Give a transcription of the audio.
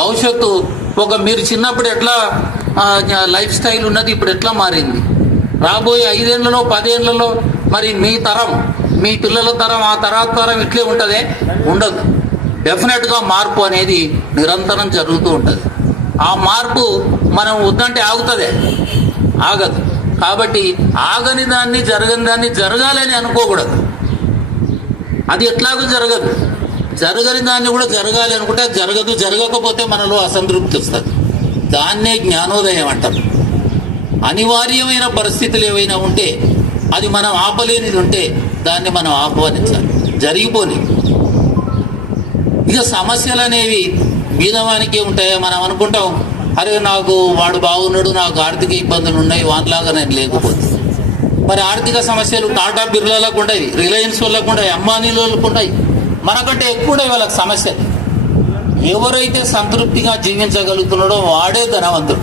భవిష్యత్తు మీరు చిన్నప్పుడు ఎట్లా లైఫ్ స్టైల్ ఉన్నది, ఇప్పుడు ఎట్లా మారింది, రాబోయే 5 ఏళ్లలో 10 ఏళ్లలో మరి మీ తరం, మీ పిల్లల తరం, ఆ తర్వాత తరం ఇట్లే ఉంటుందే? ఉండదు. డెఫినెట్గా మార్పు అనేది నిరంతరం జరుగుతూ ఉంటుంది. ఆ మార్పు మనం వద్దంటే ఆగుతుందే? ఆగదు. కాబట్టి ఆగని దాన్ని, జరగని దాన్ని జరగాలని అనుకోకూడదు. అది ఎట్లాగూ జరగదు. జరగని దాన్ని కూడా జరగాలి అనుకుంటే అది జరగదు. జరగకపోతే మనలో అసంతృప్తి వస్తుంది. దాన్నే జ్ఞానోదయం అంటారు. అనివార్యమైన పరిస్థితులు ఏవైనా ఉంటే, అది మనం ఆపలేనిది ఉంటే దాన్ని మనం ఆహ్వానించాలి, జరిగిపోని. ఇక సమస్యలు అనేవి బీదవానికే ఉంటాయా? మనం అనుకుంటాం, అరే నాకు వాడు బాగున్నాడు, నాకు ఆర్థిక ఇబ్బందులు ఉన్నాయి, వాటిలాగా నేను లేకపోతే. మరి ఆర్థిక సమస్యలు టాటా బిర్లాలకు ఉంటాయి, రిలయన్స్ వాళ్ళకు ఉంటాయి, అంబానీ వాళ్ళకు ఉంటాయి, మనకంటే ఎక్కువ ఉంటాయి వాళ్ళకి సమస్యలు. ఎవరైతే సంతృప్తిగా జీవించగలుగుతున్నాడో వాడే ధనవంతుడు.